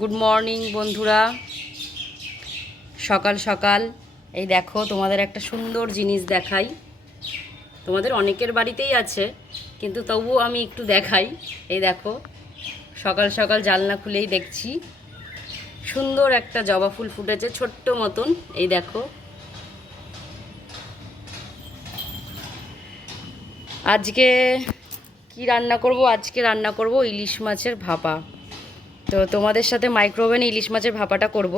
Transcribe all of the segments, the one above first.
Good morning বন্ধুরা। সকাল সকাল। এই দেখো, তোমাদের একটা সুন্দর জিনিস দেখাই। তোমাদের অনেকের বাড়িতেই আছে, কিন্তু তবুও আমি একটু দেখাই। এই দেখো, সকাল সকাল জানলা খুলেই দেখছি। সুন্দর একটা জবা ফুল ফুটেছে, ছোট্ট মতন। এই দেখো। আজকে কি রান্না করব? আজকে রান্না করব ইলিশ মাছের ভাপা। তো তোমাদের সাথে মাইক্রোওভেনে ইলিশ মাছের ভাপাটা করব।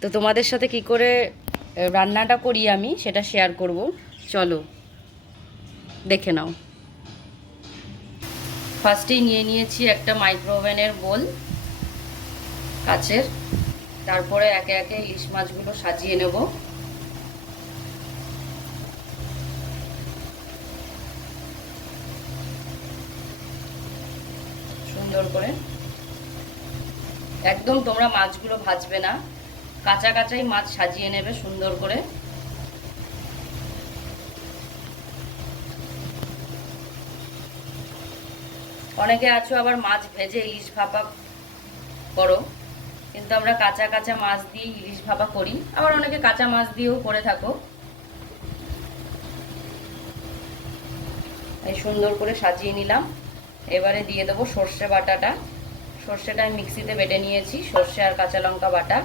তো তোমাদের সাথে কি করে রান্নাটা করি আমি, সেটা শেয়ার করব। চলো, দেখে নাও। ফার্স্টেই নিয়ে নিয়েছি একটা মাইক্রোওভেনের বোল কাচের। তারপরে একে একে ইলিশ মাছগুলো সাজিয়ে নেব। সুন্দর করে একদম তোমরা মাছগুলো ভাজবে না। কাঁচা কাঁচাই মাছ সাজিয়ে নেবে সুন্দর করে। অনেকে আছো আবার মাছ ভেজে ইলিশ ভাপা করো, কিন্তু আমরা কাঁচা কাঁচা মাছ দিয়ে ইলিশ ভাপা করি। আবার অনেকে কাঁচা মাছ দিয়েও করে থাকো। এই সুন্দর করে সাজিয়ে নিলাম। এবারে দিয়ে দেবো সর্ষে বাটাটা। সর্ষেটা আমি মিক্সিতে বেটে নিয়েছি, সর্ষে আর কাঁচা লঙ্কা বাটা।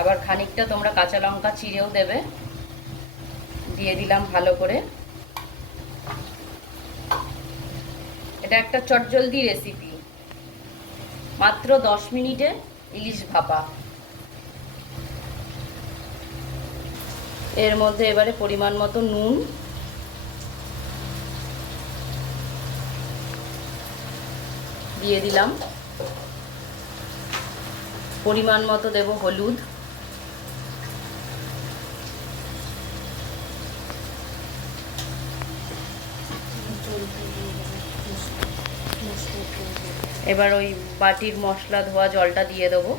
আবার খানিকটা তোমরা কাঁচা লঙ্কা চিড়েও দেবে। দিয়ে দিলাম ভালো করে। এটা একটা চটজলদি রেসিপি মাত্র দশ মিনিটে ইলিশ ভাপা। এর মধ্যে এবারে পরিমাণ মতো নুন। দিয়ে দিলাম। পরিমাণ মতো দেব হলুদ। এবার ওই বাটির মশলা ধোয়া জলটা দিয়ে দেবো।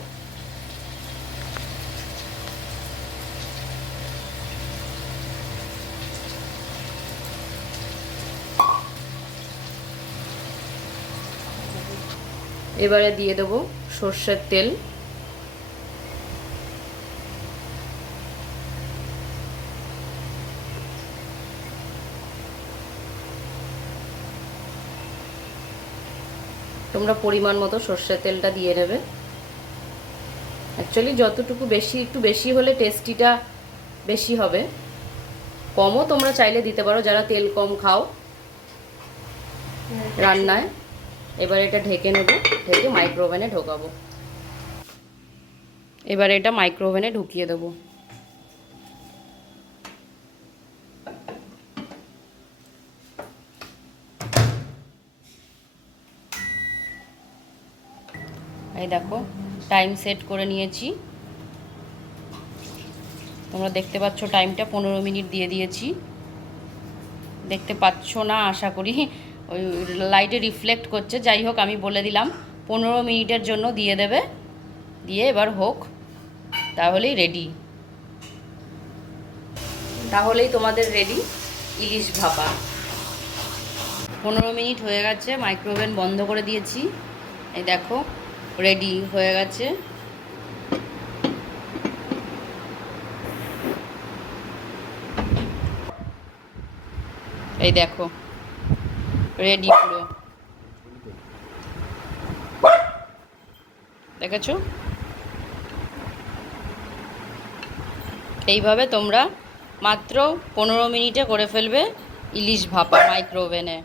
এবারে দিয়ে দেবো সর্ষের তেল। তোমরা পরিমাণ মতো সর্ষের তেলটা দিয়ে নেবে। অ্যাকচুয়ালি যতটুকু বেশি একটু বেশি হলে টেস্টিটা বেশি হবে। কমও তোমরা চাইলে দিতে পারো যারা তেল কম খাও রান্নায়। এবার এটা ঢেকে নেব, ঢেকে মাইক্রোওভেনে ঢোকাবো। এবার এটা মাইক্রোওভেনে ঢুকিয়ে দেবো। এই দেখো টাইম সেট করে নিয়েছি। তোমরা দেখতে পাচ্ছ টাইমটা পনেরো মিনিট দিয়ে দিয়েছি। দেখতে পাচ্ছ না, আশা করি। ওই লাইটে রিফ্লেক্ট করছে। যাই হোক, আমি বলে দিলাম, পনেরো মিনিটের জন্য দিয়ে দেবে। দিয়ে এবার হোক, তাহলেই রেডি তাহলেই তোমাদের রেডি ইলিশ ভাপা। পনেরো মিনিট হয়ে গেছে মাইক্রোওভেন বন্ধ করে দিয়েছি। এই দেখো রেডি হয়ে গেছে। এই দেখো রেডি পুরো। দেখেছ? এইভাবে তোমরা মাত্র পনেরো মিনিটে করে ফেলবে ইলিশ ভাপা মাইক্রোওভেনে